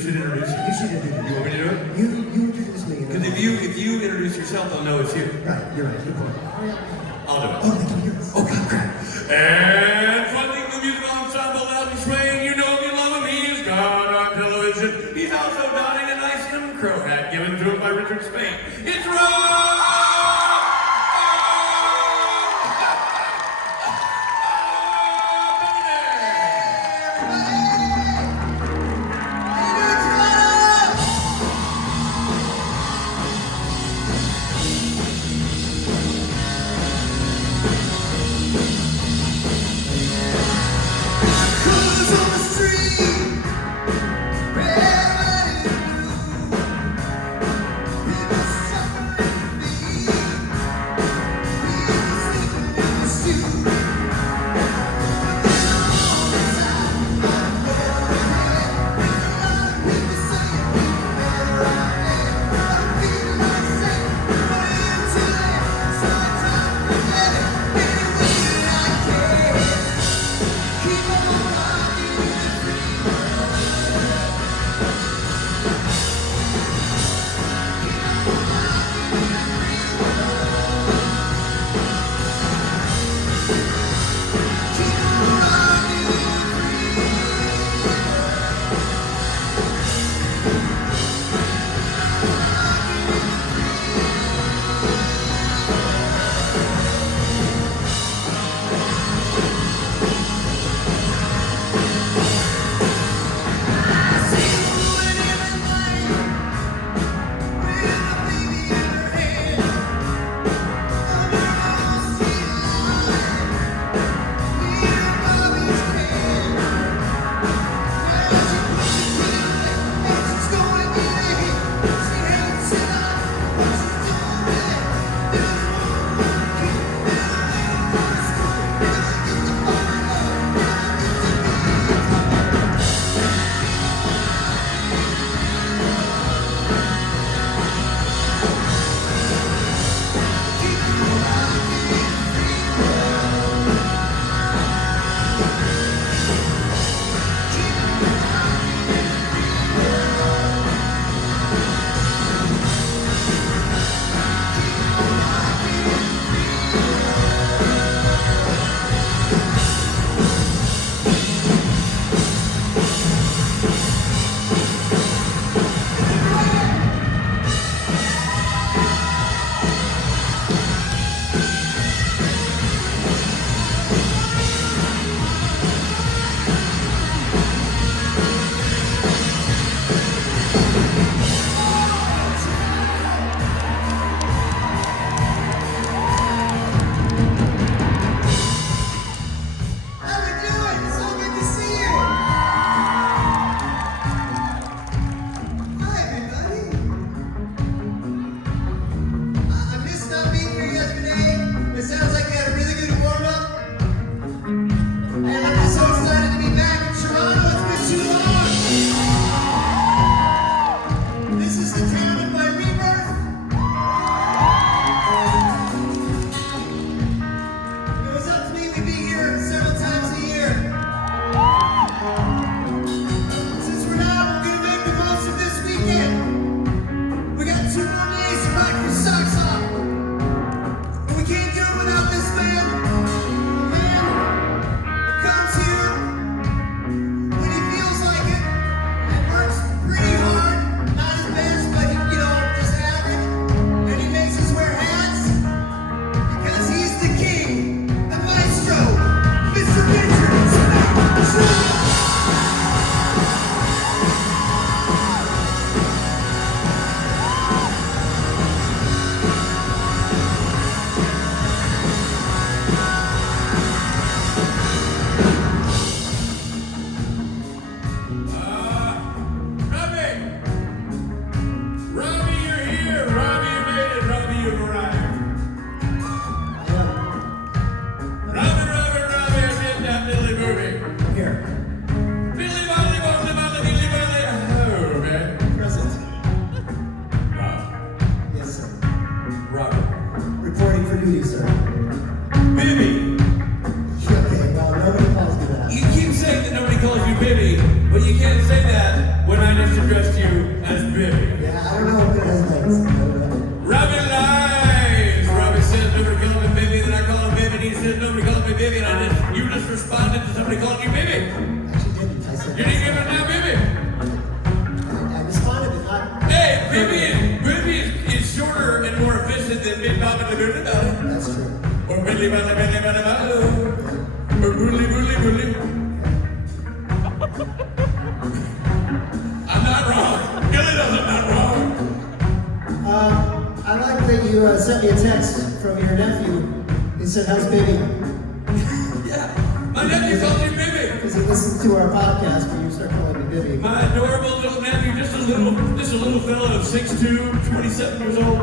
should introduce you. You should introduce You want me to do it? You introduce me. Because if you introduce yourself, they'll know it's you. Right, you're right. Good point. I'll do it. Oh, they can hear us. Oh, God, crap. And funding the musical ensemble Loudly Swaying, you know you love him, he's gone on television. He's also donning a nice Jim Crow hat given to him by Richard Spain. It's Rob! Bibby is shorter and more efficient than Big Baba the Billy Baba. That's true. Or Billy Baba Billy Baba. Or Bully Bully Bully. I'm not wrong. Billy does, I'm not wrong. I like that you sent me a text from your nephew. He said, "How's baby?" Yeah. My nephew calls you Bibby. Because he listens to our podcast where you start calling me Bibby. My adorable little nephew, just a little fella of 6'2", 27 years old.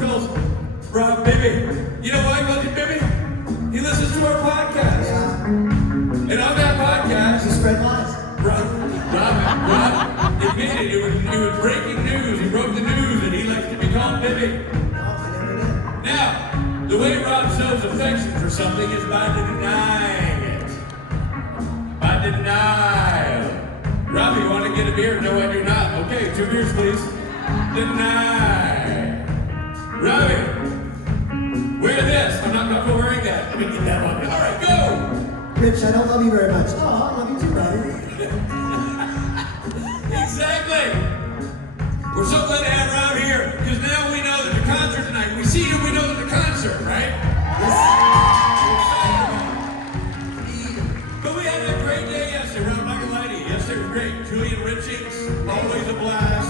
Calls Rob Bibby. You know why he calls you Bibby? He listens to our podcast. Yeah. And on that podcast, You spread lies. Rob admitted it was breaking news. He broke the news and he likes to be called Bibby. No, I never did. Now, the way Rob shows affection for something is by denying it. By denial. Rob, you want to get a beer? No, I do not. Okay, 2 beers, please. Deny. Robbie, wear this. I'm not wearing that. Let me get that on. All right, go. Rich, I don't love you very much. Oh, I love you too, Robbie. Exactly. We're so glad to have Rob here because now we know that the concert tonight. We see you, we know there's a concert, right? Yes. But we had a great day yesterday. Rob, not gonna lie to you. Yesterday was great. Julian Richings, always a blast.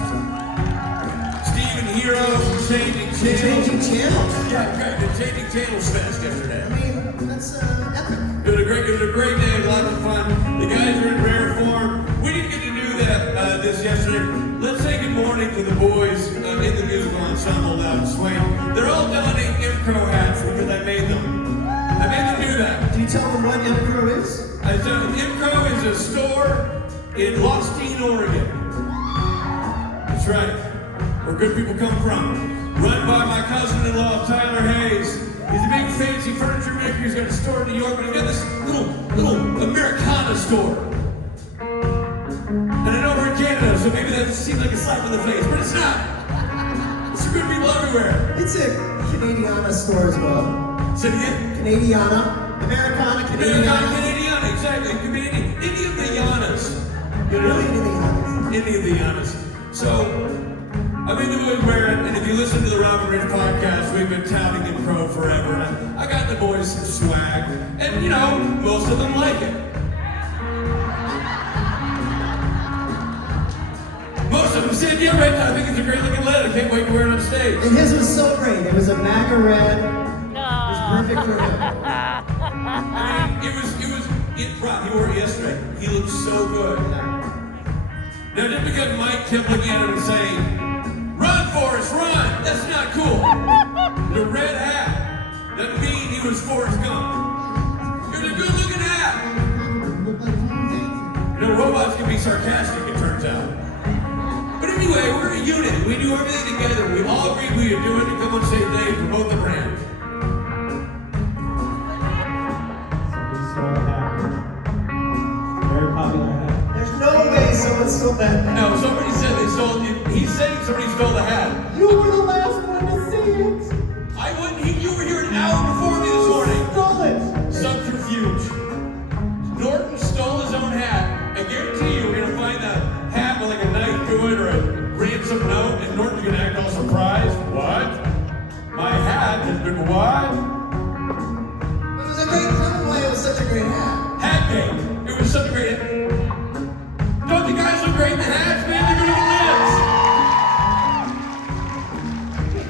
Stephen Hero, Changing Channels. Changing channels. Yeah, great. The Changing Channels Fest yesterday. I mean, that's epic. It was a great day, a lot of fun. The guys are in rare form. We didn't get to do that this yesterday. Let's say good morning to the boys in the musical ensemble Loud and Swain. They're all donning Impro hats because I made them. I made them do that. Do you tell them what Impro is? I said Impro is a store in Lostine, Oregon. That's right, where good people come from. Run by my cousin-in-law, Tyler Hayes. He's a big fancy furniture maker. He's got a store in New York, but he's got this little Americana store. And I know we're in Canada, so maybe that seems like a slap in the face, but it's not. It's good people everywhere. It's a Canadiana store as well. Say it again. Canadiana. Americana, Canadiana. Canadiana, exactly. Canadian. Any of the Yanas. You know? Really, Canadianas. Any of the Yanas. So, I mean, the boys wear it, and if you listen to the Rob and Rich podcast, we've been touting Impro forever. And I got the boys some swag, and you know, most of them like it. Most of them said, "Yeah, right. I think it's a great looking lead. I can't wait to wear it on stage." And his was so great. It was a MAGA red. It was perfect for him. I mean, Rob, he wore it yesterday. He looked so good. Now, just because Mike kept looking at him and saying, "Run, Forrest, run!" That's not cool. The red hat doesn't mean he was Forrest Gump. It was a good-looking hat. You know, robots can be sarcastic, it turns out. But anyway, we're a unit. We do everything together. We all agreed we would do it and come on stage today for both the brand. Very popular hat. There's no way someone stole that. No, somebody said they stole it. He's saying somebody stole the hat. You were the last one to see it. I wouldn't. You were here an hour before me this morning. Stole it. Subterfuge. Norton stole his own hat. I guarantee you we're going to find that hat with like a knife to it or a ransom note, and Norton's going to act all surprised. What? My hat has been what? It was a great. Tell them why it was such a great hat. Hat game. It was such a great hat. Don't you guys look great in the hats, man? Look at the lips.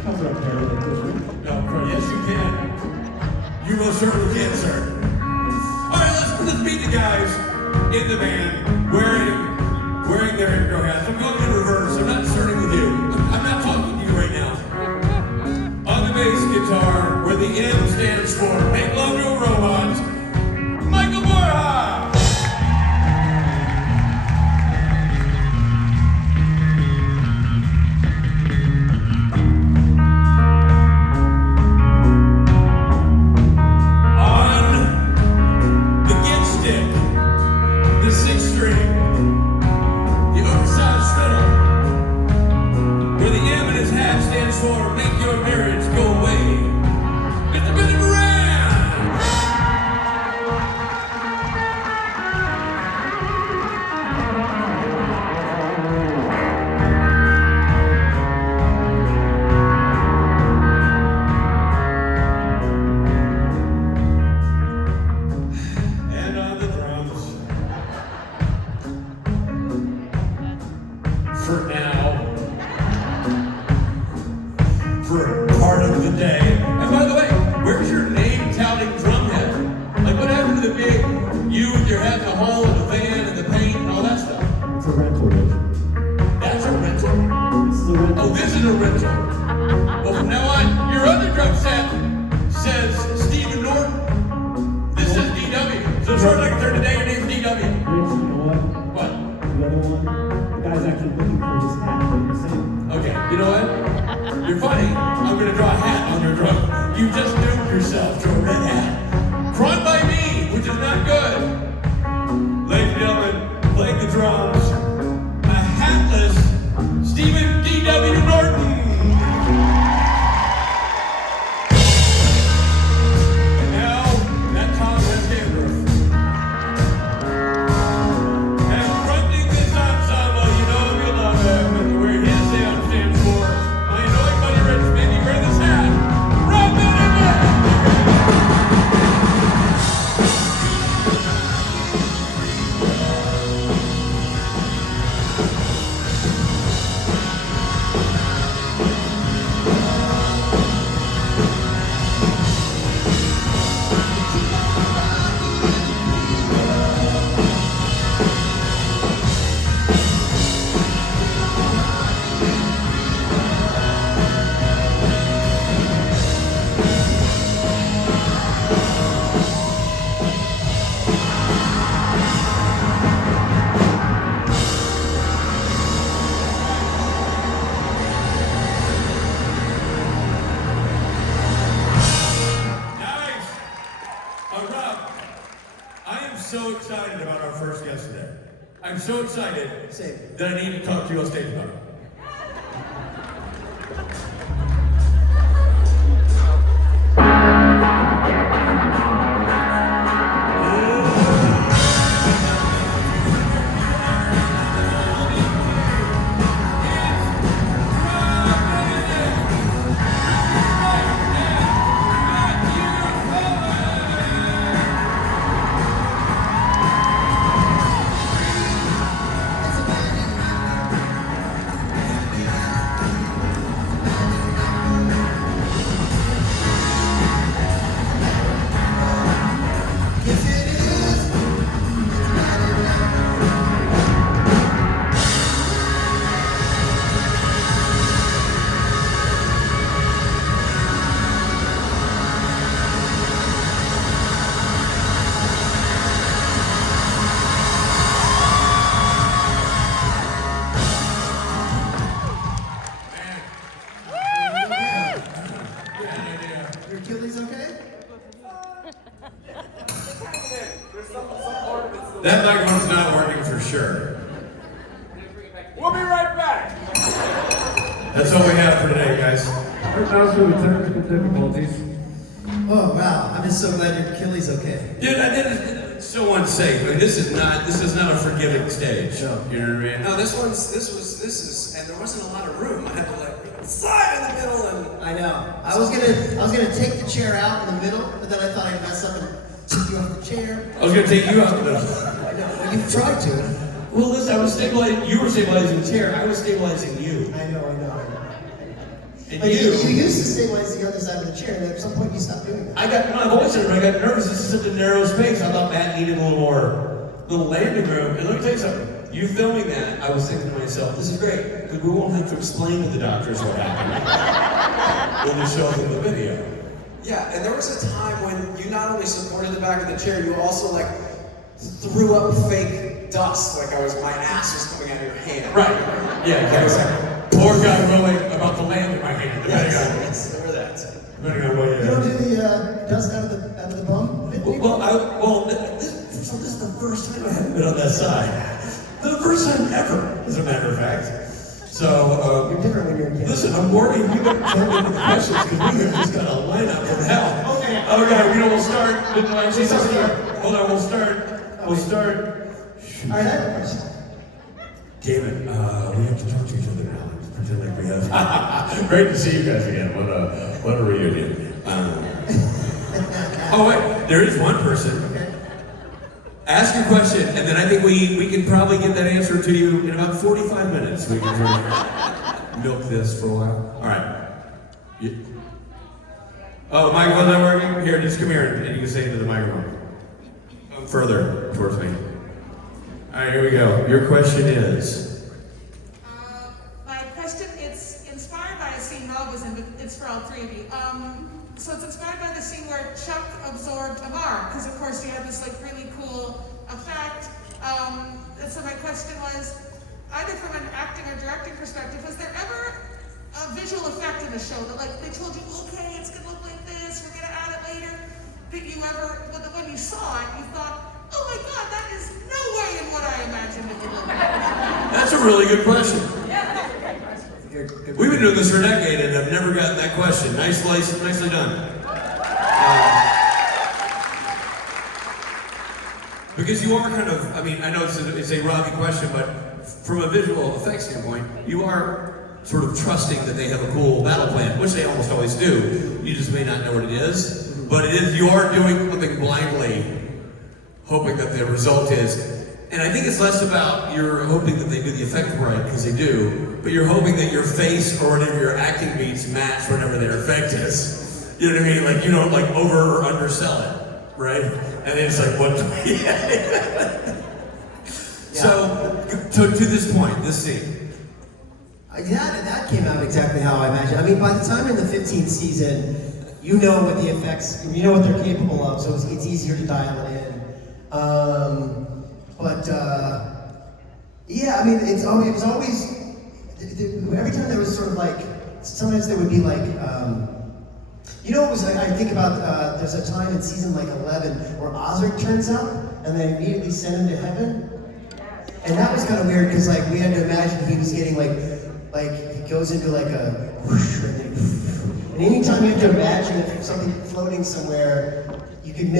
Cover up hair like this, right? No, yes you can. You most certainly can, sir. All right, let's meet the guys in the band wearing their intro hats. I'm going in reverse. I'm not starting with you. I'm not talking to you right now. On the bass guitar, where the M stands for Make Love to a Robot, Michael Borja. On the git stick, the 6th string, for now. For part of the day. And by the way, where's your name-touting drumhead? Like, what happened to the big you with your head in the hole and the van and the paint and all that stuff? It's a rental, Rich. That's a rental. This is a rental. Oh, this is a rental. Well, from now on, your other drum set says Stephen Norton. This is DW. So short like third today, your name's DW. Rich, you know what? What? The other one, the guy's actually looking for his hat. What do you say? Okay, you know what? You're funny. I'm gonna draw a hat on your drum. You just doomed yourself to a red hat. Drawn by me, which is not good. Ladies and gentlemen, playing the drums, a hatless Stephen D.W. Norton. And now, that Tom has dandruff. And fronting this ensemble, you know you love him, where his sound stands for. My annoying buddy Rich made me wear this hat. Rob Miniman! Nice! Rob, I am so excited about our first guest today. I'm so excited Same. that I need to talk to you on stage about it. Your Achilles okay? That microphone's not working for sure. We'll be right back. That's all we have for today, guys. Right now, for the technical difficulties. Oh wow, I'm just so glad your Achilles okay. Dude, it's so unsafe. I mean, this is not a forgiving stage. No. You know what I mean? No, this is, and there wasn't a lot of room. I had to like slide in the middle and. I know. I was gonna take the chair out in the middle, but then I thought I'd mess up and took you off the chair. I was gonna take you out the middle. I know. Well, you tried to. Well, listen, I was stabilizing. You were stabilizing the chair. I was stabilizing you. I know. And But you used to stabilize the other side of the chair, and at some point you stopped doing that. I've always said when I got nervous, this is such a narrow space. I thought Matt needed a little landing room. And let me tell you something. You filming that, I was thinking to myself, this is great, because we won't have to explain to the doctors what happened. We'll just show them the video. Yeah, and there was a time when you not only supported the back of the chair, you also like threw up fake dust, like my ass was coming out of your hand. Right. Yeah, That was exactly. Poor guy really about to land in my hand. Yes, remember that. Depending on what You don't do the dust out of the bum? So this is the first time I haven't been on that side. For the first time ever, as a matter of fact. So, You're different when you're a kid. listen, I'm warning you to jump into the questions because we have just got a lineup from hell. Okay, we'll start. Hold on, we'll start. All right, I have a question. Damn it, we have to talk to each other now. Let's pretend like we have. Great to see you guys again. What a reunion. Oh wait, there is one person. Okay. Ask your question, and then I think we can probably get that answer to you in about 45 minutes. We can milk this for a while. All right. Oh, the microphone's not working? Here, just come here and you can say it to the microphone. Come further towards me. All right, here we go. Your question is? My question, it's inspired by a scene Rob was in, but it's for all three of you. So it's inspired by the scene where Chuck absorbed Amar, because of course he had this like really cool effect. And so my question was, either from an acting or directing perspective, was there ever a visual effect in the show that like they told you, okay, it's gonna look like this, we're gonna add it later, that you ever, when you saw it, you thought, oh my God, that is no way in what I imagined it would look like. That's a really good question. Yeah, that's a great question. We've been doing this for a decade and have never gotten that question. Nicely done. Because you are kind of, I mean, I know it's a Robbie question, but from a visual effects standpoint, you are sort of trusting that they have a cool battle plan, which they almost always do. You just may not know what it is. But it is, you are doing something blindly, hoping that the result is. And I think it's less about you're hoping that they do the effect right, because they do, but you're hoping that your face or whatever your acting beats match whatever their effect is. You know what I mean? Like, you don't like over or undersell it, right? And then it's like, what? So, to this point, this scene. That came out exactly how I imagined. I mean, by the time in the 15th season, you know what the effects, you know what they're capable of, so it's easier to dial it in. Yeah, I mean, it was always, every time there was sort of like, sometimes there would be like, you know what was like, I think about, there's a time in season like 11 where Osric turns up and they immediately send him to heaven. And that was kind of weird because like we had to imagine he was getting like he goes into like a whoosh, and anytime you have to imagine if something floating somewhere, you can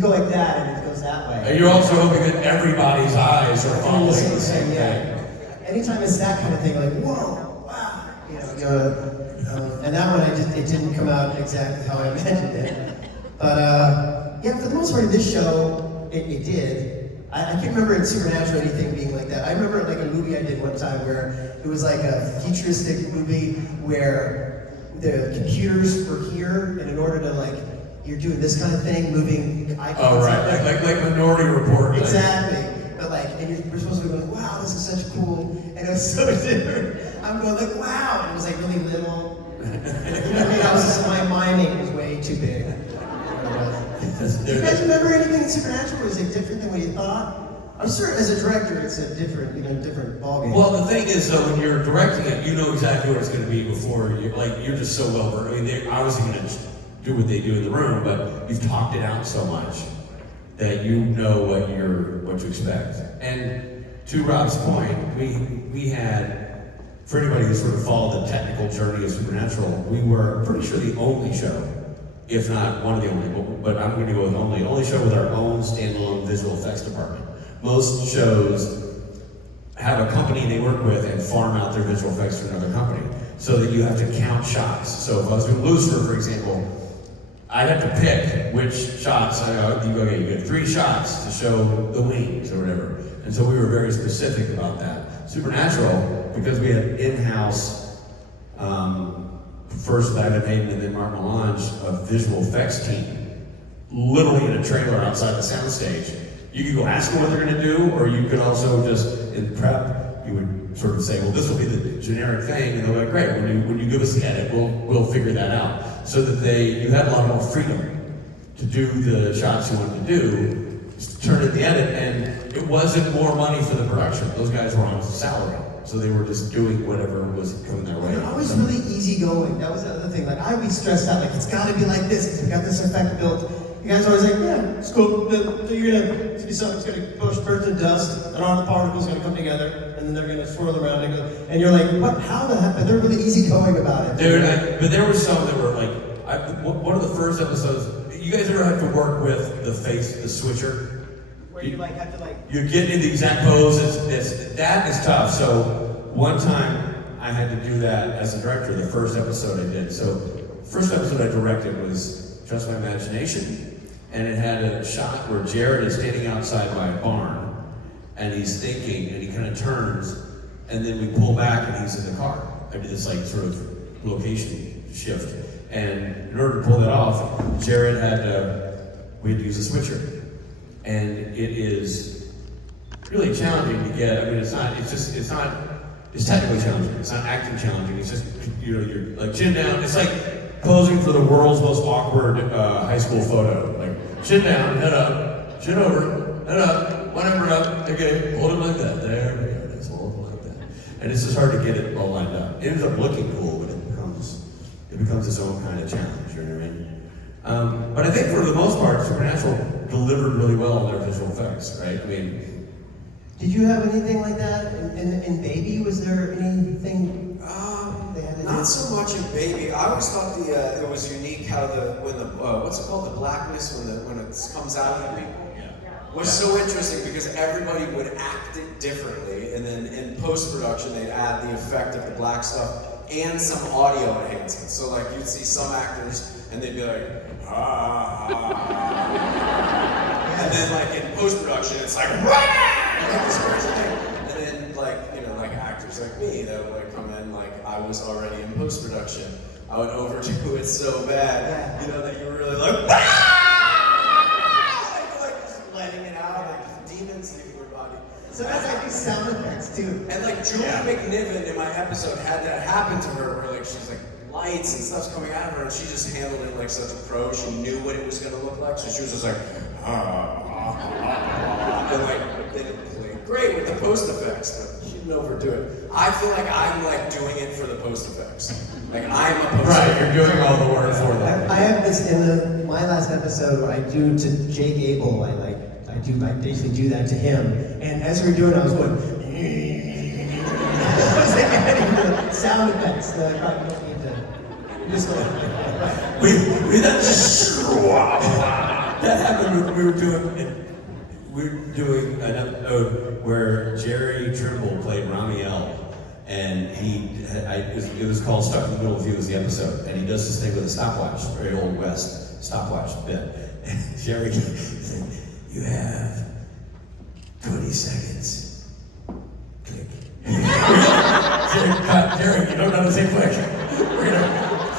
go like that and it goes that way. And you're also hoping that everybody's eyes are following the the same same thing. thing. Anytime it's that kind of thing, like whoa, wow, and that one it didn't come out exactly how I imagined it. But yeah, for the most part, this show it did. I can't remember in Supernatural anything being like that. I remember like a movie I did one time where it was like a futuristic movie where the computers were here, and in order to like, you're doing this kind of thing, moving icons. Oh, right, like Minority Report. Exactly. But like, and we're supposed to be going, wow, this is such cool, and it was so different. I'm going like, wow, and it was like really little. You know what I mean? I was just, my miming was way too big. Do you guys remember anything in Supernatural? Was it different than what you thought? I'm sure as a director, it's a different, different ballgame. Well, the thing is, though, when you're directing it, you know exactly what it's going to be before you're just so well versed. I mean, they're obviously going to do what they do in the room, but you've talked it out so much that you know what to expect. And to Rob's point, we had, for anybody who sort of followed the technical journey of Supernatural, we were pretty sure the only show, if not one of the only, but I'm going to go with only show with our own standalone visual effects department. Most shows have a company they work with and farm out their visual effects to another company, so that you have to count shots. So if I was doing Lucifer, for example, I had to pick which shots. You get 3 shots to show the wings or whatever, and so we were very specific about that. Supernatural, because we had in-house, first with Ivan Hayden and then Mark Melange, a visual effects team, literally in a trailer outside the soundstage. You could go ask them what they're going to do, or you could also just, in prep, you would sort of say, well, this will be the generic thing, and they're like, great, when you give us the edit, we'll figure that out. So that you had a lot more freedom to do the shots you wanted to do, turn in the edit, and it wasn't more money for the production. Those guys were on salary, so they were just doing whatever was coming their way. They're always really easygoing. That was the other thing. Like, I'd be stressed out, like, it's got to be like this, because we got this effect built. You guys are always like, yeah, it's cool. You're gonna do something that's gonna push earth and dust, and all the particles are gonna come together, and then they're gonna swirl around and go. And you're like, what? How the heck? But they're really easygoing about it. Dude, but there were some that were like, one of the first episodes. You guys ever have to work with the switcher? Where you like have to like. You're getting in the exact pose. That is tough. So one time I had to do that as a director. The first episode I did. So first episode I directed was Trust My Imagination. and it had a shot where Jared is standing outside by a barn, and he's thinking, and he kind of turns, and then we pull back, and he's in the car. I did this like sort of location shift, and in order to pull that off, Jared we had to use a switcher, and it is really challenging to get. I mean, it's technically challenging. It's not acting challenging. It's just, you're like chin down. It's like posing for the world's most awkward high school photo. Like chin down, head up, chin over, head up, one number up. Okay, hold it like that. There we go. Just hold it like that. And it's just hard to get it all lined up. It ends up looking cool, but it becomes its own kind of challenge. You know what I mean? But I think for the most part, Supernatural delivered really well on their visual effects, right? I mean. Did you have anything like that in Baby? Was there anything they had to do? Not so much in Baby. I always thought it was unique how when the what's it called, the blackness when it comes out of people was so interesting because everybody would act it differently, and then in post-production they'd add the effect of the black stuff and some audio enhancements. So like you'd see some actors and they'd be like, and then like in post-production it's like, this crazy thing. And then like, like actors like me that would like come in like I was already in post-production. I would overdo it so bad, that you were really like, like just letting it out, like demons leaving your body. Sometimes I do sound effects too. And like Julie McNiven in my episode had that happen to her where like she's like lights and stuff's coming out of her and she just handled it like such a pro. She knew what it was gonna look like, so she was just like, and like they played great with the post effects, but she didn't overdo it. I feel like I'm like doing it for the post effects. Like I'm a post. Right, you're doing all the work for them. I have this in my last episode. I do to Jake Abel. I basically do that to him. And as we were doing, I was going. I was like adding the sound effects that I probably don't need to. Just like. That happened when we were doing an episode where Jerry Trimble played Ramiel, and it was called Stuck in the Middle of You was the episode, and he does this thing with a stopwatch, very old West stopwatch bit. And Jerry said, "You have 20 seconds. Click." Jerry, you don't know the same click.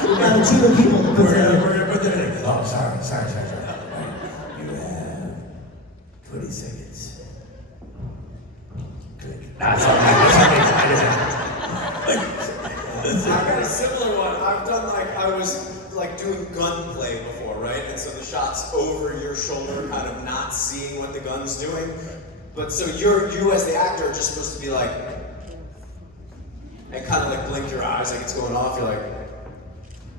We've got a team of people that put that in. We're gonna put that in. Oh, sorry. You have 20 seconds. Click. That's all I got a similar one. I've done I was like doing gunplay before, right? And so the shot's over your shoulder, kind of not seeing what the gun's doing. But so you as the actor are just supposed to be like, and kind of like blink your eyes like it's going off. You're like,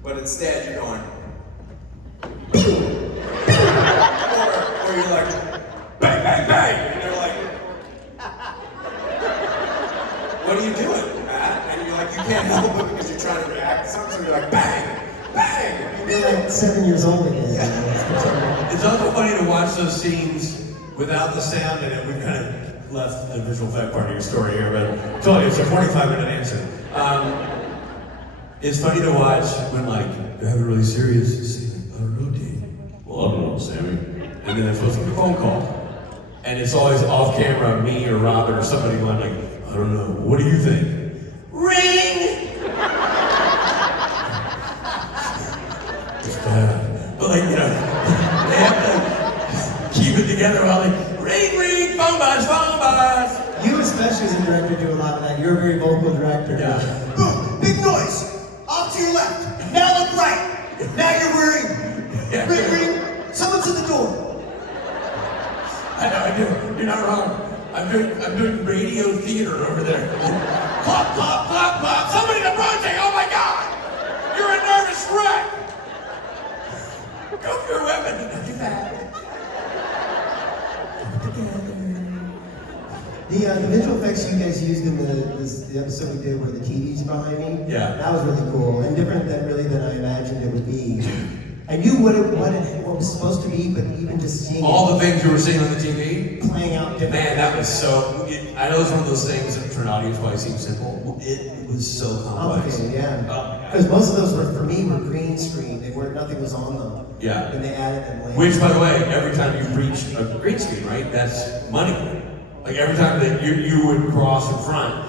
but instead you're going, or you're like, bang, bang, bang, and they're like, what are you doing, Matt? And you're like, you can't help it because you're trying to react to something, so you're like, bang, bang. You're like 7 years old again. It's also funny to watch those scenes without the sound in it. We've kind of left the visual effect part of your story here, but I told you it's a 45-minute answer. It's funny to watch when you have a really serious scene. I don't know, Dean. Well, I don't know, Sammy. And then it's supposed to be a phone call. And it's always off camera, me or Robin or somebody going like, I don't know, what do you think? Ring! It's bad. But they have to keep it together while ring, ring, phone buzz. You especially as a director do a lot of that. You're a very vocal director. Yeah. Boom, big noise. Off to your left. Now look right. Now you're wearing. Ring, ring. Someone's at the door. I know, I do. You're not wrong. I'm doing radio theater over there. Clop, clop, clop, clop. Somebody's approaching. Oh my God! You're a nervous wreck. Go for your weapon. Not too bad. The visual effects you guys used in the episode we did where the TV's behind me. Yeah. That was really cool and different than I imagined it would be. I knew what was supposed to be, but even just seeing All the things you were seeing on the TV? it playing out different. Man, that was so. I know it's one of those things that for an audience probably seems simple. It was so complex. Complicated, yeah. Oh, my God. Because most of those were, for me, were green screen. They weren't, nothing was on them. Yeah. And they added them later. Which, by the way, every time you reach a green screen, right, that's money. Like every time that you would cross in front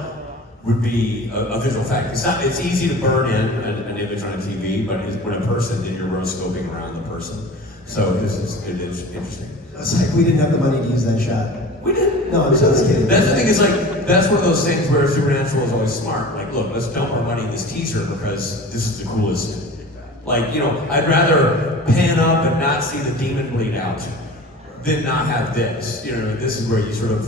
would be a visual fact. It's easy to burn in an image on a TV, but when a person, then you're rotoscoping around the person. So it is interesting. It's like we didn't have the money to use that shot. We did. No, I was just kidding. That's the thing, is like, that's one of those things where Supernatural is always smart. Like, look, let's dump our money in this teaser because this is the coolest. Like, you know, I'd rather pan up and not see the demon bleed out than not have this. You know, this is where you sort of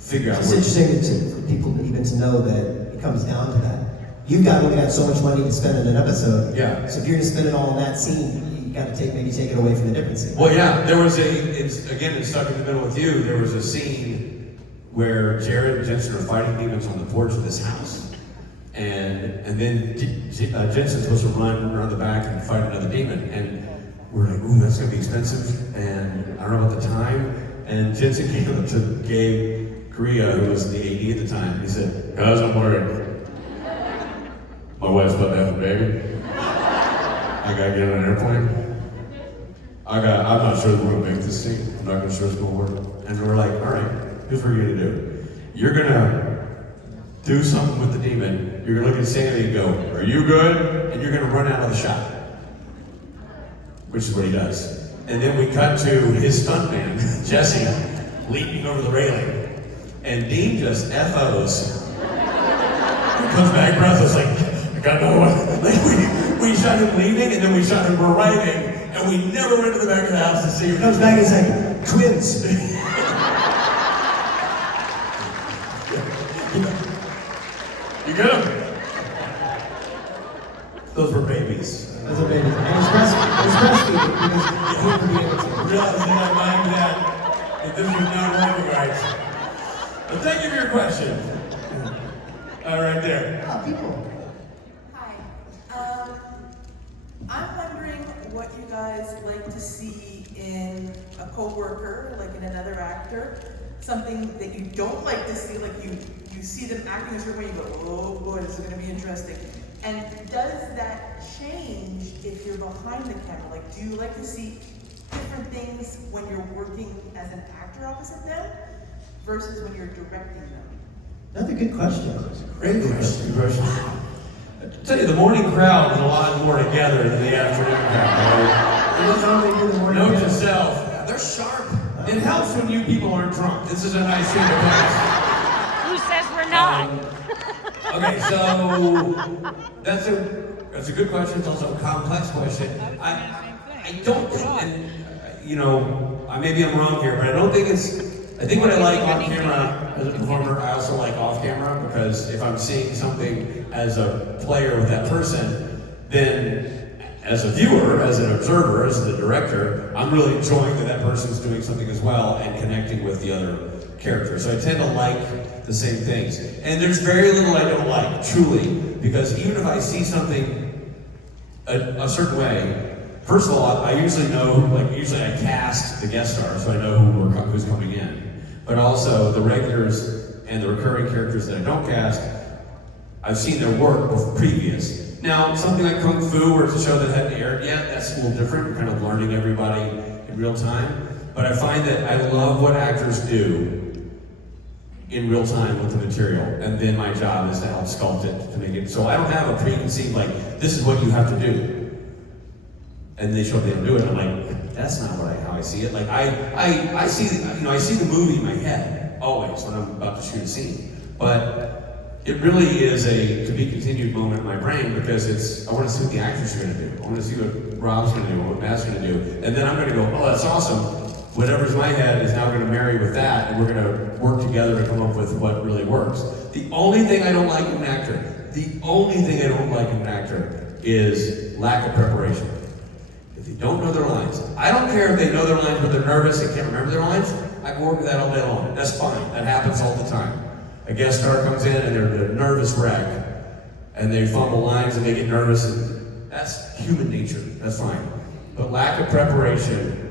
figure out It's where interesting for people even to know that it comes down to that. You've only got so much money to spend in an episode. Yeah. So if you're going to spend it all in that scene, you got to maybe take it away from the different scene. Well, yeah, there was it's Stuck in the Middle with You, there was a scene where Jared and Jensen are fighting demons on the porch of this house. And then Jensen's supposed to run around the back and fight another demon. And we're like, ooh, that's gonna be expensive. And I don't know about the time. And Jensen came up to Gabe Korea, who was the AD at the time. He said, guys, I'm worried. My wife's about to have a baby. I gotta get on an airplane. I'm not sure that we're gonna make this scene. I'm not gonna sure it's gonna work. And we're like, all right, here's what you're gonna do. You're gonna do something with the demon. You're gonna look at Sandy and go, are you good? And you're gonna run out of the shot. Which is what he does. And then we cut to his stuntman, Jesse, leaping over the railing. And Dean just FOs. He comes back breathless, like, I got no one. Like we shot him leaving, and then we shot him arriving. And we never went to the back of the house to see him. He comes back and he's like, twins. You get him? Those were babies. Those are babies. And he's breastfeeding because he couldn't be able to. Realized in my mind that this was not working right. But thank you for your question. All right there. Oh, people. Hi. I'm wondering what you guys like to see in a co-worker, like in another actor. Something that you don't like to see, like you see them acting a certain way, you go, oh boy, this is gonna be interesting. And does that change if you're behind the camera? Like, do you like to see different things when you're working as an actor opposite them versus when you're directing them? Another good question. Great question. Good question. I tell you, the morning crowd is a lot more together than the afternoon crowd. It was only in the morning. Note to self. Yeah, they're sharp. It helps when you people aren't drunk. This is a nice change of pace. Who says we're not? Okay, so that's a good question. It's also a complex question. I don't think, and you know, maybe I'm wrong here, but I don't think I think what I like on camera as a performer, I also like off camera, because if I'm seeing something as a player with that person, then as a viewer, as an observer, as the director, I'm really enjoying that person's doing something as well and connecting with the other characters. So I tend to like the same things. And there's very little I don't like, truly, because even if I see something a certain way, first of all, I usually know, usually I cast the guest stars, so I know who's coming in. But also the regulars and the recurring characters that I don't cast, I've seen their work previous. Now, something like Kung Fu, where it's a show that hadn't aired yet, that's a little different. We're kind of learning everybody in real time. But I find that I love what actors do in real time with the material. And then my job is to help sculpt it, to make it. So I don't have a preconceived, this is what you have to do. And they show up, they don't do it. I'm like, that's not how I see it. I see the movie in my head, always, when I'm about to shoot a scene. But it really is a to be continued moment in my brain, because I want to see what the actors are going to do. I want to see what Rob's going to do, what Matt's going to do. And then I'm going to go, oh, that's awesome. Whatever's in my head is now going to marry with that, and we're going to work together to come up with what really works. The only thing I don't like in an actor, is lack of preparation. If they don't know their lines, I don't care if they know their lines but they're nervous and can't remember their lines, I can work with that all day long. That's fine, that happens all the time. A guest star comes in and they're a nervous wreck, and they fumble lines and they get nervous, and that's human nature, that's fine. but lack of preparation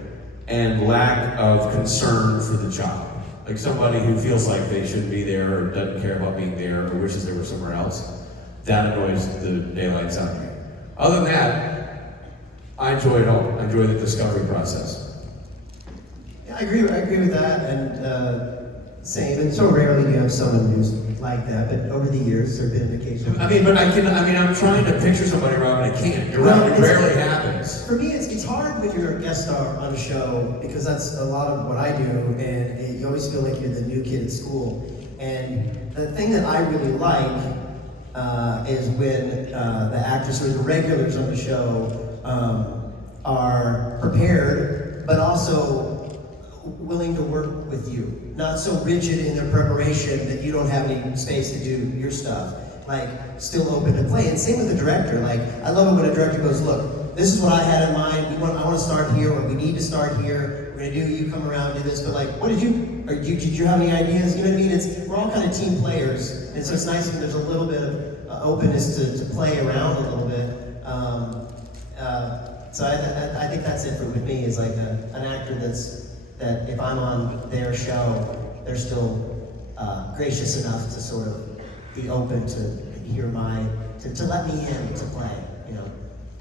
and lack of concern for the job. Like somebody who feels like they shouldn't be there or doesn't care about being there or wishes they were somewhere else. That annoys the daylights out of me. Other than that, I enjoy it all. I enjoy the discovery process. Yeah, I agree with that, and same. And so rarely do you have someone who's like that, but over the years there have been occasions. I'm trying to picture somebody, Rob, and I can't. It rarely happens. For me, it's hard when you're a guest star on a show because that's a lot of what I do, and you always feel like you're the new kid at school. And the thing that I really like is when the actors or the regulars on the show are prepared, but also willing to work with you. Not so rigid in their preparation that you don't have any space to do your stuff. Like, still open to play. And same with the director. Like, I love it when a director goes, look, this is what I had in mind. I want to start here, or we need to start here. We're gonna do, you come around, do this. But like, did you have any ideas? You know what I mean? We're all kind of team players. And so it's nice when there's a little bit of openness to play around a little bit. So I think that's it with me, is like an actor that if I'm on their show, they're still gracious enough to sort of be open to hear to let me in to play, you know.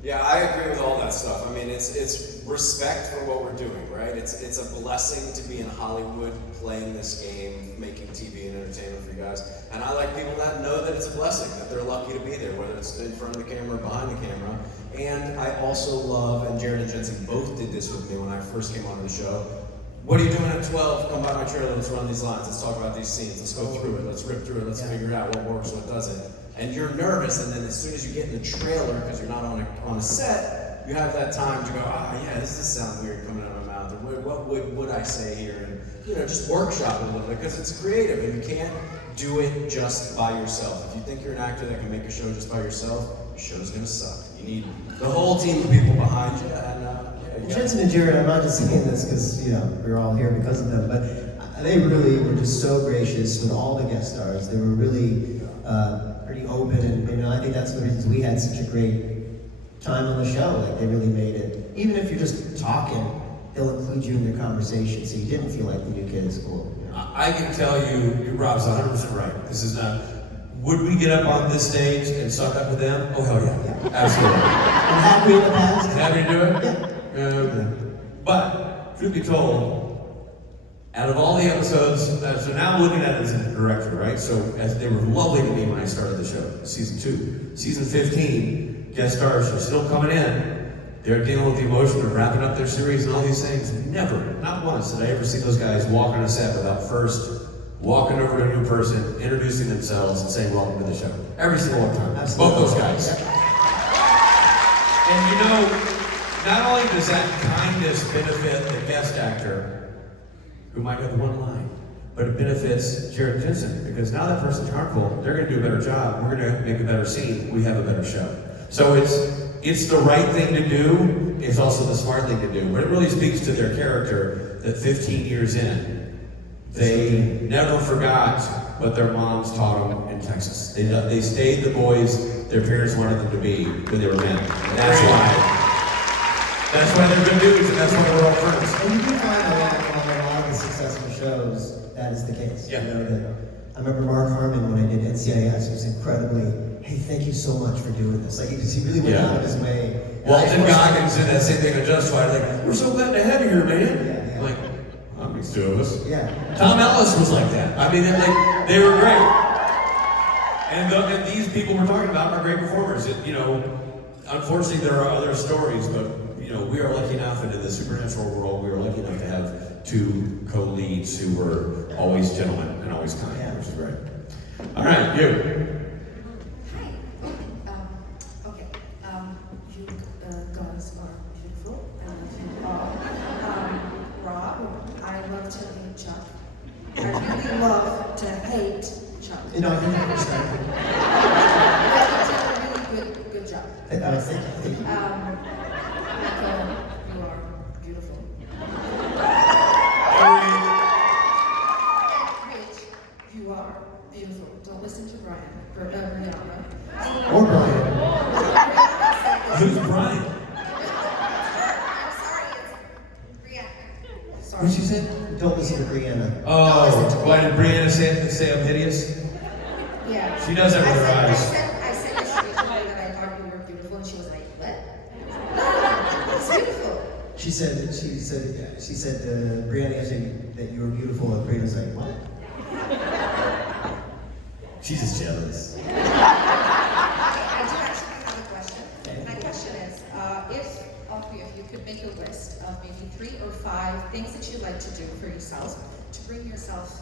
Yeah, I agree with all that stuff. I mean, it's respect for what we're doing, right? It's a blessing to be in Hollywood playing this game, making TV and entertainment for you guys. And I like people that know that it's a blessing, that they're lucky to be there, whether it's in front of the camera or behind the camera. And I also love, and Jared and Jensen both did this with me when I first came on the show. What are you doing at 12? Come by my trailer, let's run these lines, let's talk about these scenes, let's go through it, let's rip through it, let's figure out what works, what doesn't. And you're nervous, and then as soon as you get in the trailer, because you're not on a set, you have that time to go, yeah, this does sound weird coming out of my mouth, or what would I say here? And just workshop it a little bit, because it's creative, and you can't do it just by yourself. If you think you're an actor that can make a show just by yourself, your show's gonna suck. You need the whole team of people behind you, and Jensen and Jared, I'm not just saying this because we're all here because of them, but they really were just so gracious with all the guest stars. They were really pretty open, and I think that's one of the reasons we had such a great time on the show. Like, they really made it. Even if you're just talking, they'll include you in their conversation, so you didn't feel like the new kid at school. I can tell you, Rob's 100% right. This is not. Would we get up on this stage and suck up to them? Oh, hell yeah. Absolutely. And have we in the past? Happy to do it? Yeah. But, truth be told, out of all the episodes, so now I'm looking at it as a director, right? So as they were lovely to me when I started the show, season 2. Season 15, guest stars are still coming in. They're dealing with the emotion of wrapping up their series and all these things. Never, not once did I ever see those guys walk on a set without first walking over to a new person, introducing themselves, and saying welcome to the show. Every single one time. Absolutely. Both those guys. And not only does that kindness benefit the guest actor, who might have one line, but it benefits Jared Jensen, because now that person's harmful, they're going to do a better job, we're going to make a better scene, we have a better show. So it's the right thing to do, it's also the smart thing to do, but it really speaks to their character that 15 years in, they never forgot what their moms taught them in Texas. They stayed the boys their parents wanted them to be when they were men. And that's why they're good dudes, and that's why we're all friends. And you do find on a lot of the successful shows that is the case. Yeah. I remember Mark Harmon when I did NCIS was incredibly, hey, thank you so much for doing this. Like, because he really went out of his way. Walton Goggins did that same thing on Justified. Like, we're so glad to have you here, man. Yeah. Like, that makes two of us. Yeah. Tom Ellis was like that. I mean, they were great. And these people we're talking about are great performers. Unfortunately, there are other stories, but we are lucky enough, and in the supernatural world, we are lucky enough to have two co-leads who were always gentlemen and always kind, which is great. All right, you. Hi. Okay. You guys are beautiful. I love you all. Rob, I love to hate Chuck. I really love to hate Chuck. I think I understand. You did a really good job. Thank you. Michael, you are beautiful. Rich, you are beautiful. Don't listen to Brian or Rihanna. Or Brian. Who's Brian? What she said? Don't listen to Brianna. Oh, why did Brianna say I'm hideous? Yeah. She does that with her eyes. I said that she told me that I thought you were beautiful, and she was like, "What? No, it's beautiful." She said Brianna asked you that you were beautiful, and Brianna's like, what? She's just jealous. I do actually have a question. My question is, if all three of you could make a list of maybe 3 or 5 things that you like to do for yourselves to bring yourselves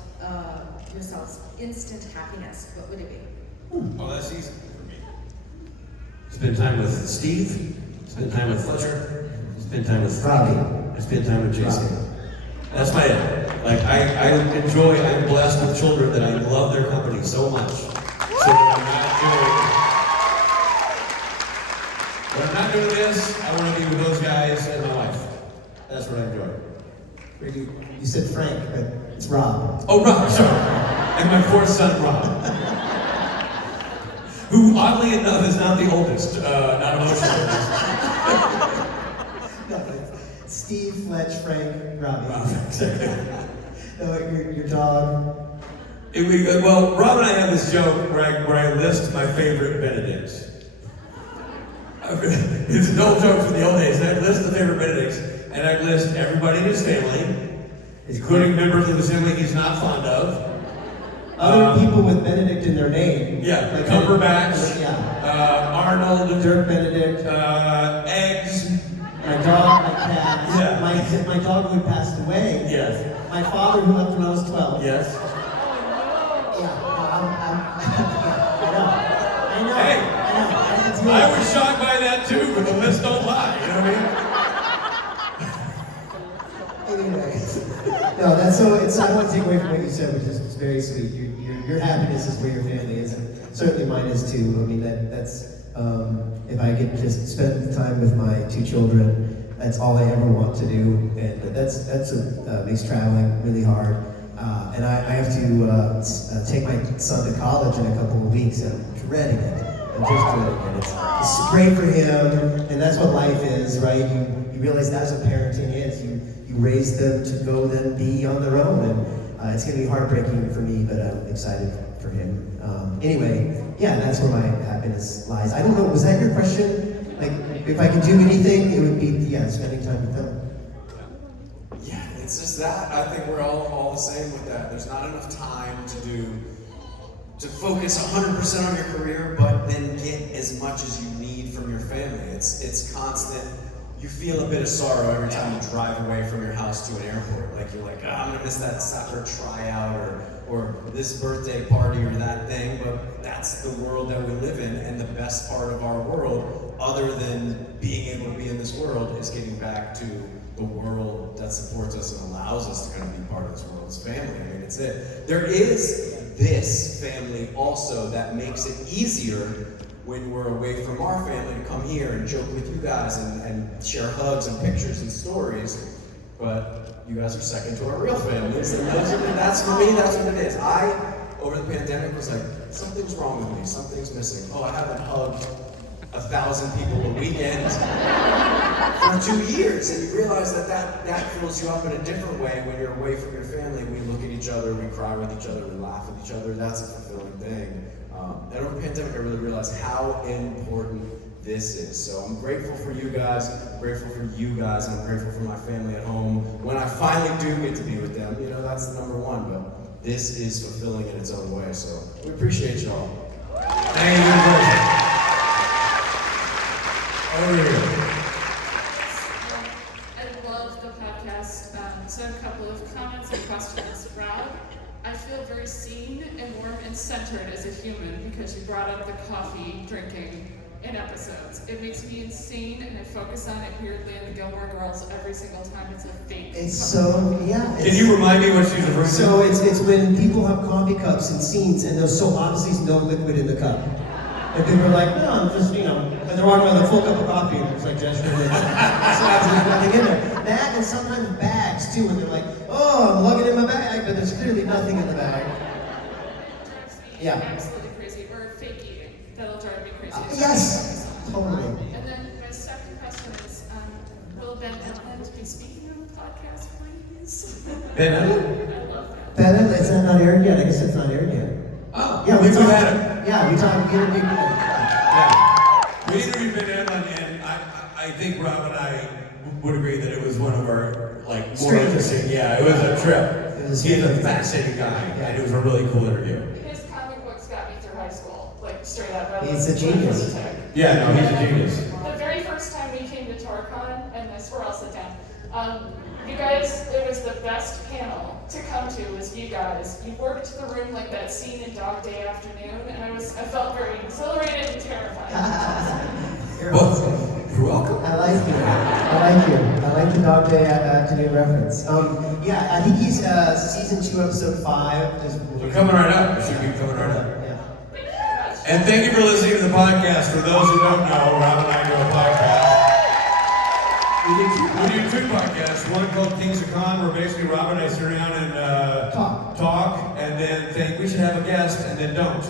instant happiness, what would it be? Oh, that's easy for me. Spend time with Steve. Spend time with Fletcher. Spend time with Robbie. And spend time with Jason. Robbie. That's my like. I'm blessed with children that I love their company so much. So when I'm not doing this, I want to be with those guys and my wife. That's what I enjoy. You said Frank, but it's Rob. Oh, Rob, sorry. And my 4th son, Rob. Who, oddly enough, is not the oldest, not emotionally. No, it's Steve, Fletch, Frank, Robbie. Rob, exactly. No, your dog. Well, Rob and I have this joke where I list my favorite Benedicts. It's an old joke from the old days. I list the favorite Benedicts, and I list everybody in his family, including members of his family he's not fond of. Other people with Benedict in their name. Yeah, like Cumberbatch, yeah. Arnold, Dirk Benedict. Eggs. My dog, my cat. Yeah. My dog who passed away. Yes. My father who left when I was 12. Yes. Yeah. I know. Hey, It's I was shocked by that too, but the list don't lie. You know what I mean? Anyways, no, that's so. It's. I don't want to take away from what you said, which is very sweet. Your happiness is where your family is, and certainly mine is too. I mean, that's. If I could just spend time with my 2 children, that's all I ever want to do, and that's makes traveling really hard. And I have to take my son to college in a couple of weeks, and I'm dreading it. I'm just dreading it. It's great for him, and that's what life is, right? You realize that's what parenting is. You raise them to go then be on their own, and it's going to be heartbreaking for me, but I'm excited for him. Anyway, yeah, that's where my happiness lies. I don't know, was that your question? Like, if I could do anything, it would be, yeah, spending time with them. Yeah, it's just that. I think we're all the same with that. There's not enough time to focus 100% on your career, but then get as much as you need from your family. It's constant. You feel a bit of sorrow every time you drive away from your house to an airport. Like you're like, I'm gonna miss that soccer tryout or this birthday party or that thing, but that's the world that we live in, and the best part of our world, other than being able to be in this world, is getting back to the world that supports us and allows us to kind of be part of this world as family. I mean, it's it. There is this family also that makes it easier when we're away from our family to come here and joke with you guys and share hugs and pictures and stories. But you guys are second to our real families, and that's for me, that's what it is. I, over the pandemic, was like, something's wrong with me, something's missing. Oh, I haven't hugged 1,000 people a weekend for 2 years, and you realize that fills you up in a different way when you're away from your family. We look at each other, we cry with each other, we laugh with each other. That's a fulfilling thing. And over the pandemic, I really realized how important this is. So I'm grateful for you guys, I'm grateful for you guys, and I'm grateful for my family at home. When I finally do get to be with them, you know, that's the number one, but this is fulfilling in its own way. So we appreciate y'all. Thank you. Over here. I love the podcast. So a couple of comments and questions. Rob, I feel very seen and warm and centered as a human because you brought up the coffee drinking in episodes. It makes me insane, and I focus on it weirdly in the Gilmore Girls every single time it's a fake. It's so, yeah. Can you remind me what she's referring to? So it's when people have coffee cups and scenes, and there's so obviously no liquid in the cup. And people are like, no, I'm just, you know, and they're walking around with a full cup of coffee, and it's like gesturing, and there's nothing in there. That, and sometimes bags too, and they're like, oh, I'm lugging in my bag, but there's clearly nothing in the bag. Drives me Yeah. absolutely crazy. Or fake eating. That'll drive me crazy. Yes, totally. And then my second question is, will Ben Edlund be speaking on the podcast for you? Islands. Ben Edlund? I love that. Ben Edlund, it's not aired yet. I guess it's not aired yet. Oh, Yeah, we've talked- had it. Yeah, we interviewed. Yeah. We interviewed Ben Edlund, and I think Rob and I would agree that it was one of our like more Strangers. interesting. Yeah, it was a trip. It was- He's a fascinating guy, and it was a really cool interview. His comic books got me through high school, like straight up. I He's was a genius. lunatic. Yeah, no, he's a genius. The very first time we came to TorCon, and I swear I'll sit down, you guys, it was the best panel to come to was you guys. You worked the room like that scene in Dog Day Afternoon, and I felt very exhilarated and terrified. Well, you're welcome. I like you. I like the Dog Day Afternoon reference. Yeah, I think he's season 2, episode 5. We're coming right up. It should be coming right up. Yeah. And thank you for listening to the podcast. For those who don't know, Rob and I do a podcast. We do two podcasts. One called Kings of Con, where basically Rob and I sit around and talk, and then think we should have a guest, and then don't.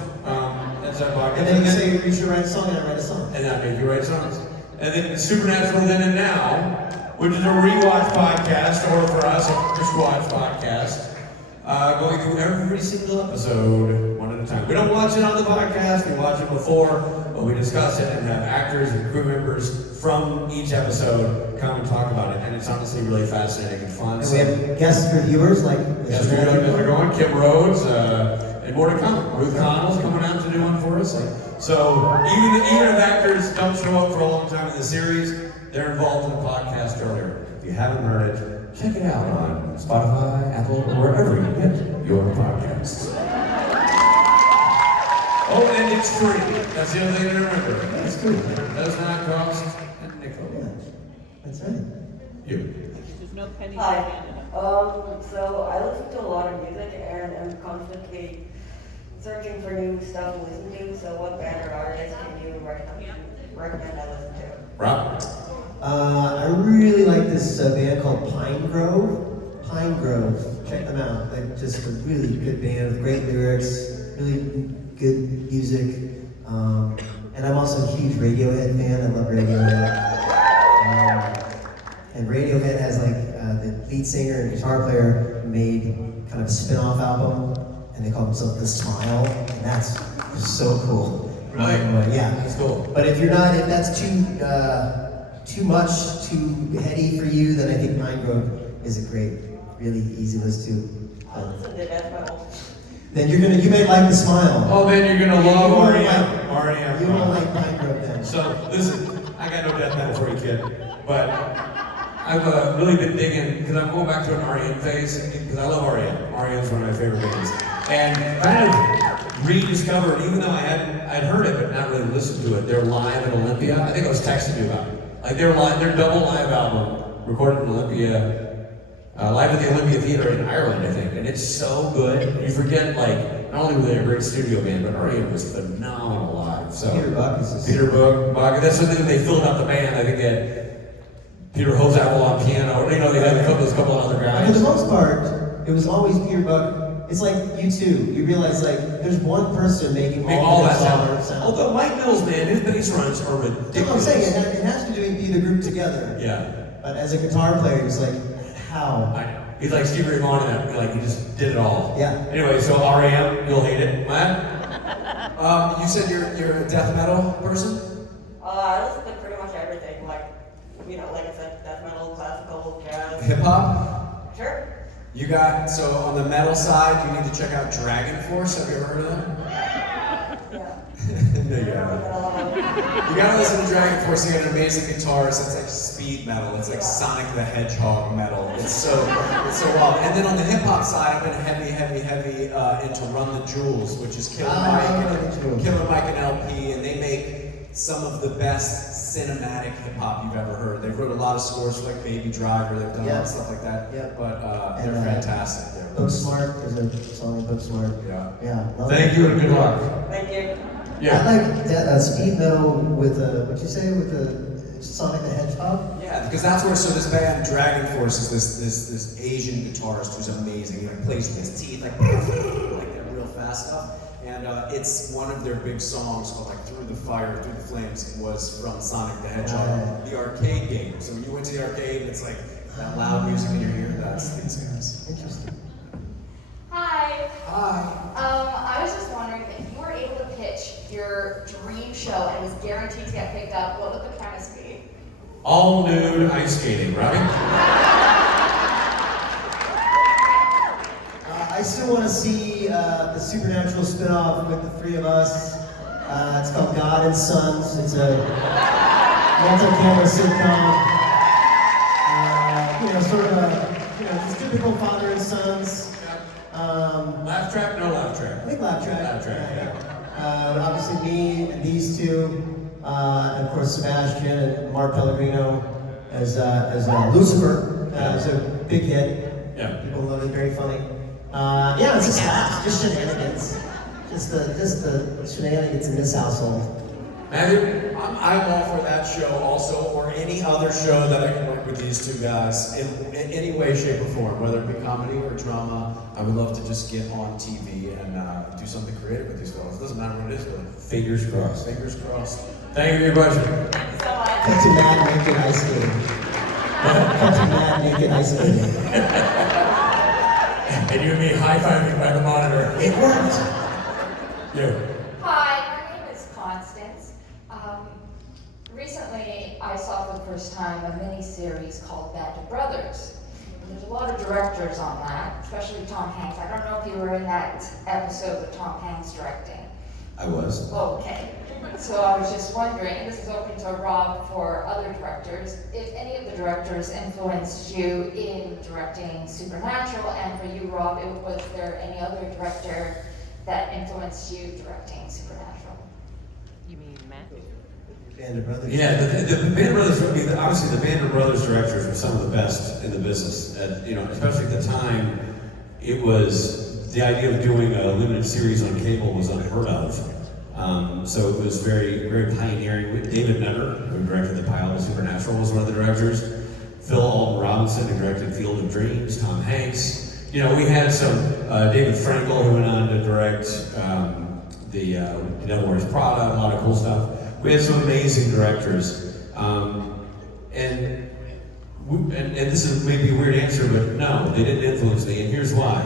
That's our podcast. And then you say you should write a song, and I write a song. And that make you write songs. And then Supernatural Then and Now, which is a rewatch podcast, or for us, a just watch podcast, going through every single episode one at a time. We don't watch it on the podcast, we watch it before, but we discuss it and have actors and crew members from each episode come and talk about it. And it's honestly really fascinating and fun. And we have guest reviewers like Yes, we're going, Kim Rhodes, and more to come. Ruth Connell's coming out to do one for us. So even if actors don't show up for a long time in the series, they're involved in the podcast earlier. If you haven't heard it, check it out on Spotify, Apple, or wherever you get your podcasts. Oh, and it's free. That's the other thing to remember. That's true. It does not cost a nickel. Yeah, that's right. You. Hi. So I listen to a lot of music and I'm constantly searching for new stuff to listen to. So what band or artist can you recommend I listen to? Rob? I really like this band called Pine Grove. Pine Grove. Check them out. They're just a really good band with great lyrics, really good music. And I'm also a huge Radiohead fan. I love Radiohead. And Radiohead has the lead singer and guitar player made kind of a spin-off album, and they call themselves The Smile, and that's so cool. Really? Yeah. That's cool. But if that's too much, too heady for you, then I think Pine Grove is a great, really easy listen to. I listen to death metal. Then you may like The Smile. Oh, then you're gonna love won't REM. like- REM. You won't like Pine Grove then. So, listen, I got no death metal for you, kid. But I've really been digging, because I'm going back to an REM phase, because I love REM. REM is one of my favorite bands. And kind of rediscovered, even though I'd heard it, but not really listened to it, they're live at Olympia. I think I was texting you about it. Like their double live album, recorded in Olympia, live at the Olympia Theatre in Ireland, I think. And it's so good. You forget, like, not only were they a great studio band, but REM was phenomenal live. So Peter Buck is just... Peter Buck. That's something that they filled out the band. I think they had Peter Hosapple on piano. You know, they had a couple of other For guys. the most part, it was always Peter Buck. It's like U2. You realize there's one person making Make all that sound. sound. Although Mike Mills, man, his bass runs are ridiculous. That's what I'm saying. It has to be the group together. Yeah. But as a guitar player, it's like, how? I know. He's like Stevie Ray Vaughan in that. Like, he just did it all. Yeah. Anyway, so REM, you'll hate it. Matt? You said you're a death metal person? I listen to pretty much everything, like I said, death metal, classical, jazz. Hip hop? Sure. You got, so on the metal side, you need to check out Dragon Force. Have you ever heard of them? Yeah. No, you haven't. You gotta listen to Dragon Force. They got an amazing guitarist. It's like speed metal. It's like Sonic the Hedgehog metal. It's so wild. And then on the hip hop side, I've been heavy into Run the Jewels, which is Killer Mike and LP, and they make some of the best cinematic hip hop you've ever heard. They've wrote a lot of scores for like Baby Driver. They've done a lot of stuff like that. Yeah. But they're fantastic. Booksmart. There's a song in Booksmart. Yeah. Thank you and good luck. Thank you. Yeah. I like that speed metal with what'd you say, with the Sonic the Hedgehog? Yeah, because that's where, so this band, Dragon Force, is this Asian guitarist who's amazing. He plays with his teeth, like that real fast stuff. And it's one of their big songs called like Through the Fire, Through the Flames, was from Sonic the Hedgehog, the arcade game. So when you went to the arcade, it's like, That loud music in your ear, that's these guys. Interesting. Hi. Hi. I was just wondering if you were able to pitch your dream show and it was guaranteed to get picked up, what would the premise be? All nude ice skating, right? I still want to see the Supernatural spinoff with the three of us. It's called God and Sons. It's a multi-camera sitcom. Sort of it's typical father and sons. Laugh track, no laugh track. I think laugh track. Laugh track, yeah. Obviously me and these two, and of course Sebastian and Mark Pellegrino as Lucifer. It's a big hit. Yeah. People love it. Very funny. It's just laughs, just shenanigans. Just the shenanigans in this household. Matthew? I'm all for that show also, or any other show that I can work with these two guys in any way, shape, or form, whether it be comedy or drama. I would love to just get on TV and do something creative with these fellas. It doesn't matter what it is, but Fingers crossed. fingers crossed. Thank you for your question. Thank you so much. Cut to Mad Naked Ice Skating. Cut to Mad Naked Ice Skating. And you and me high-fiving by the monitor. It worked. You. Hi, my name is Constance. Recently, I saw for the first time a mini-series called Band of Brothers. There's a lot of directors on that, especially Tom Hanks. I don't know if you were in that episode with Tom Hanks directing. I was. Okay. So I was just wondering, this is open to Rob for other directors, if any of the directors influenced you in directing Supernatural, and for you, Rob, was there any other director that influenced you directing Supernatural? You mean Matt? Band of Brothers. Yeah, the Band of Brothers, obviously the Band of Brothers directors were some of the best in the business. Especially at the time, it was, the idea of doing a limited series on cable was unheard of. So it was very, very pioneering. David Nutter, who directed the pilot of Supernatural, was one of the directors. Phil Alden Robinson, who directed Field of Dreams, Tom Hanks. We had some, David Frankel, who went on to direct the Devil Wears Prada, a lot of cool stuff. We had some amazing directors. And this is maybe a weird answer, but no, they didn't influence me, and here's why.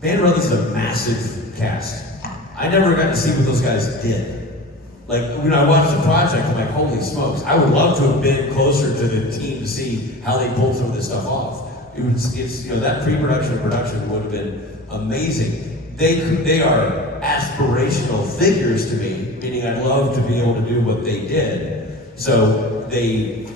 Band of Brothers is a massive cast. I never got to see what those guys did. Like, when I watched the project, I'm like, holy smokes, I would love to have been closer to the team to see how they pulled some of this stuff off. That pre-production and production would have been amazing. They are aspirational figures to me, meaning I'd love to be able to do what they did. So they,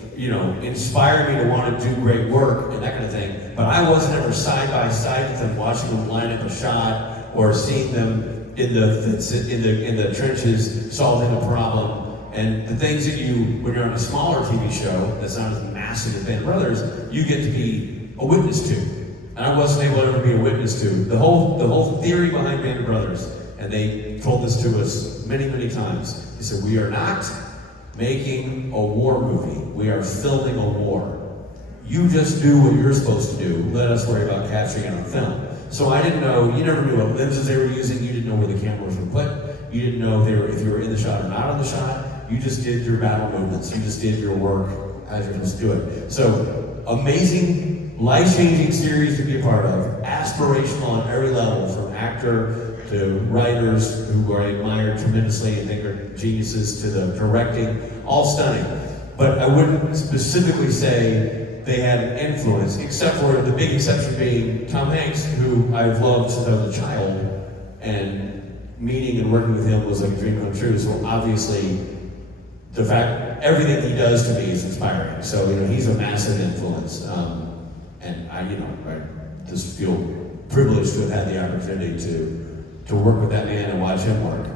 inspire me to want to do great work and that kind of thing. But I wasn't ever side by side with them, watching them line up a shot or seeing them in the trenches solving a problem. And the things that when you're on a smaller TV show that's not as massive as Band of Brothers, you get to be a witness to. And I wasn't able to ever be a witness to the whole theory behind Band of Brothers. And they told this to us many, many times. They said, we are not making a war movie. We are filming a war. You just do what you're supposed to do. Let us worry about capturing it on film. So I didn't know, you never knew what lenses they were using. You didn't know where the cameras were put. You didn't know if you were in the shot or not on the shot. You just did your battle movements. You just did your work as you're supposed to do it. So amazing, life-changing series to be a part of. Aspirational on every level, from actor to writers who I admire tremendously and think are geniuses, to the directing, all stunning. But I wouldn't specifically say they had an influence, except for the big exception being Tom Hanks, who I've loved since I was a child, and meeting and working with him was like a dream come true. So obviously, the fact everything he does to me is inspiring. So he's a massive influence, and I just feel privileged to have had the opportunity to work with that man and watch him work.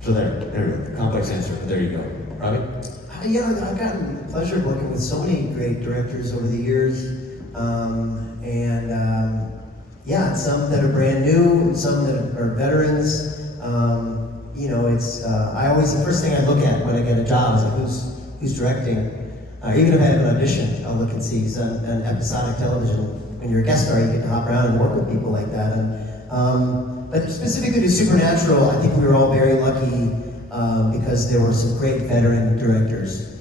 So there you go. Complex answer, but there you go. Robbie? I've gotten the pleasure of working with so many great directors over the years. Some that are brand new, some that are veterans. The first thing I look at when I get a job is like, who's directing? Even if I have an audition, I'll look and see, because on episodic television, when you're a guest star, you get to hop around and work with people like that. But specifically to Supernatural, I think we were all very lucky because there were some great veteran directors.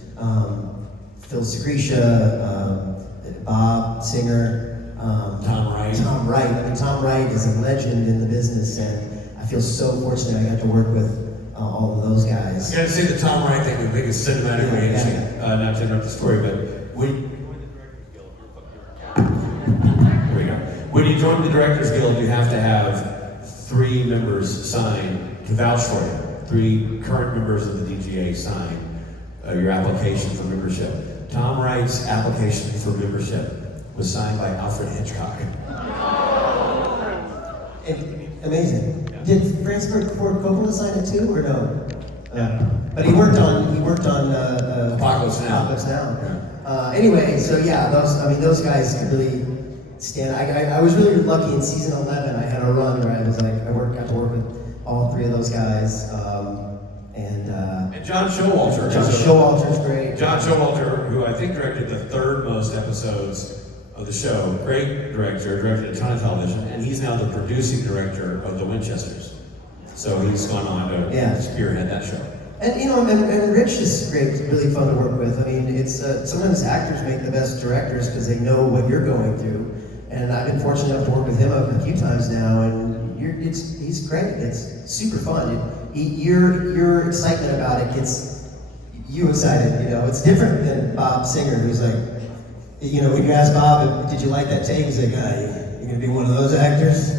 Phil Secretia, Bob Singer, Tom Wright. Tom Wright. I mean, Tom Wright is a legend in the business, and I feel so fortunate I got to work with all of those guys. I gotta say the Tom Wright thing, the biggest cinematic way, not to interrupt the story, but when you join the Directors Guild, you have to have 3 members sign to vouch for you. 3 current members of the DGA sign your application for membership. Tom Wright's application for membership was signed by Alfred Hitchcock. Amazing. Did Francis Ford Coppola sign it too, or no? But he worked on Apocalypse Now. Apocalypse Now. Anyway, so yeah, those guys really stand. I was really lucky in season 11. I had a run where I was like, got to work with all 3 of those guys, and John Showalter. John Showalter's great. John Showalter, who I think directed the 3rd most episodes of the show, great director, directed a ton of television, and he's now the producing director of The Winchesters. So he's gone on to spearhead that show. And and Rich is great. It's really fun to work with. I mean, it's sometimes actors make the best directors because they know what you're going through. And I've been fortunate enough to work with him a few times now, and he's great. It's super fun. Your excitement about it gets you excited. It's different than Bob Singer, who's like, when you ask Bob, did you like that take? He's like, you're gonna be one of those actors.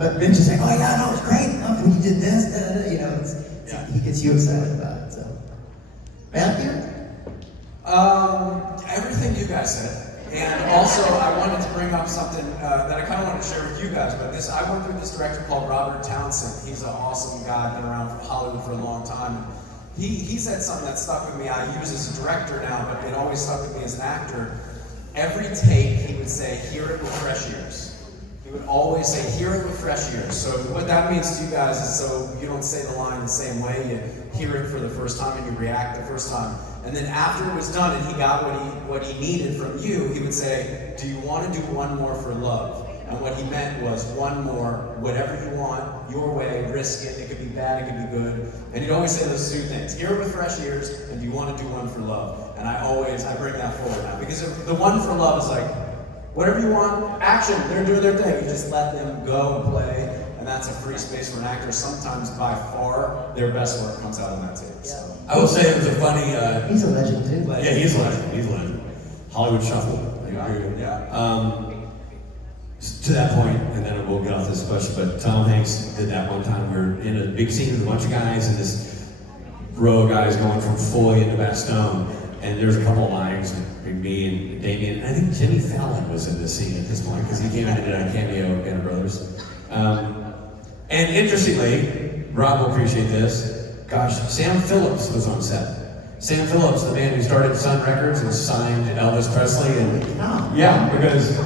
But Rich is like, oh yeah, no, it's great. Look, when you did this, he gets you excited about it. So, Matthew? Everything you guys said. And also, I wanted to bring up something that I kind of wanted to share with you guys about this. I worked with this director called Robert Townsend. He's an awesome guy, been around for Hollywood for a long time. He said something that stuck with me. I use as a director now, but it always stuck with me as an actor. Every take, he would say, hear it with fresh ears. He would always say, hear it with fresh ears. So what that means to you guys is so you don't say the line the same way, you hear it for the first time and you react the first time. And then after it was done and he got what he needed from you, he would say, do you want to do one more for love? And what he meant was one more, whatever you want, your way, risk it. It could be bad, it could be good. And he'd always say those 2 things, hear it with fresh ears, and do you want to do one for love? And I bring that forward now. Because the one for love is like, whatever you want, action, they're doing their thing. You just let them go and play. And that's a free space for an actor. Sometimes, by far, their best work comes out on that tape. So. I will say it was a funny... he's a legend, too. Yeah, he's a legend. He's a legend. Hollywood Shuffle. Yeah. To that point, and then we'll get off this question, but Tom Hanks did that one time. We were in a big scene with a bunch of guys, and this row of guys going from Foy into Bastogne, and there's a couple of lines between me and Damien, and I think Jimmy Fallon was in this scene at this point, because he came in and did a cameo of Band of Brothers. And interestingly, Rob will appreciate this, gosh, Sam Phillips was on set. Sam Phillips, the man who started Sun Records and signed Elvis Presley, and because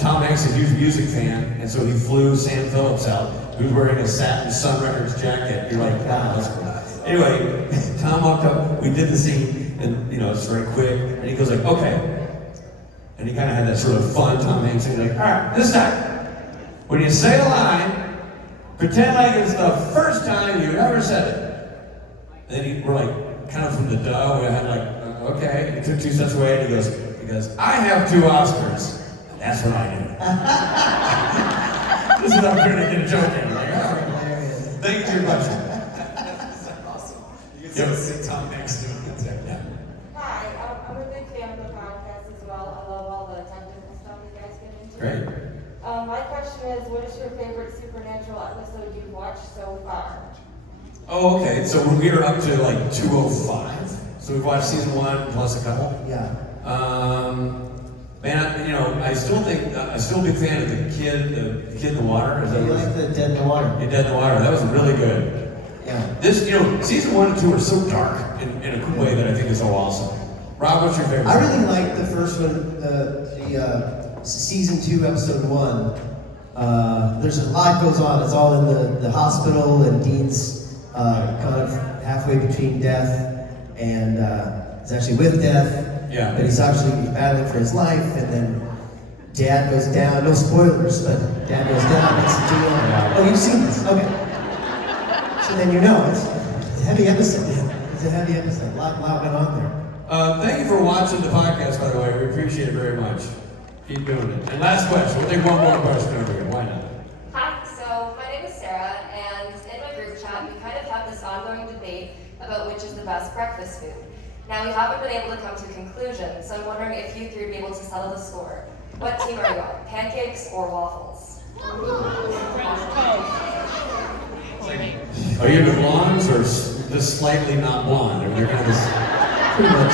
Tom Hanks is a huge music fan, and so he flew Sam Phillips out, who's wearing a satin Sun Records jacket. You're like, wow, that's cool. Anyway, Tom walked up, we did the scene, and it's very quick, and he goes like, okay. And he kind of had that sort of fun Tom Hanks thing, like, all right, this time, when you say a line, pretend like it's the first time you ever said it. And then we're like, kind of from the duh, we had like, okay. He took 2 steps away, and he goes, I have 2 Oscars. That's what I do. This is how I'm trying to get a joke in. Like, all right. Thank you for your question. Awesome. You can see Tom Hanks doing it too. Yeah. Hi, I'm a big fan of the podcast as well. I love all the technical stuff you guys get into. Great. My question is, what is your favorite Supernatural episode you've watched so far? Oh, okay. So we're up to like 205. So we've watched season 1 plus a couple. Yeah. Man, I still think I'm still a big fan of the kid in the water. You like the Dead in the Water? Yeah, Dead in the Water. That was really good. Yeah. This, season 1 and 2 are so dark in a cool way that I think is so awesome. Rob, what's your favorite? I really like the first one, the season 2, episode 1. There's a lot goes on. It's all in the hospital, and Dean's kind of halfway between death and he's actually with death. Yeah. But he's actually battling for his life, and then Dad goes down. No spoilers, but Dad goes down, makes a deal. Oh, you've seen this? Okay. So then it's a heavy episode. It's a heavy episode. A lot went on there. Thank you for watching the podcast, by the way. We appreciate it very much. Keep doing it. And last question. We'll take one more question over here. Why not? Hi, so my name is Sarah, and in my group chat, we kind of have this ongoing debate about which is the best breakfast food. Now, we haven't been able to come to a conclusion, so I'm wondering if you three would be able to settle the score. What team are you on, pancakes or waffles? Are you the blondes or just slightly not blonde? Or they're kind of pretty much,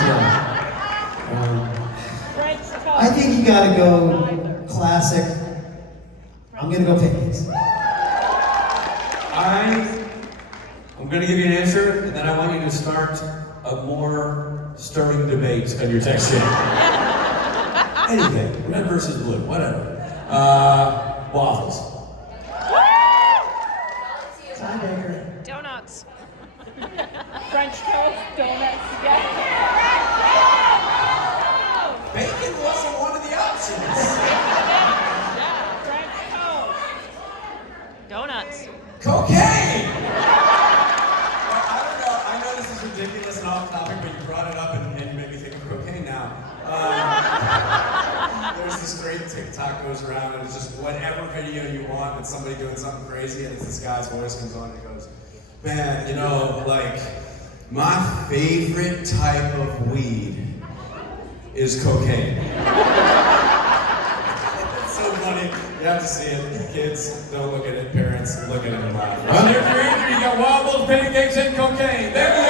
I think you gotta go classic. I'm gonna go pancakes. I'm going to give you an answer, and then I want you to start a more stirring debate on your text chain. Anything, red versus blue, whatever. Waffles. Tiebreaker. Donuts. French toast, donuts, yeah. Bacon wasn't one of the options. French toast. Donuts. Cocaine! I don't know. I know this is ridiculous and off topic, but you brought it up and you made me think of cocaine now. There's this great TikTok goes around and it's just whatever video you want with somebody doing something crazy and this guy's voice comes on and he goes, man, you know, like, my favorite type of weed is cocaine. It's so funny. You have to see it. Kids, don't look at it. Parents, look at it and laugh. On their answer, you got waffles, pancakes, and cocaine. There you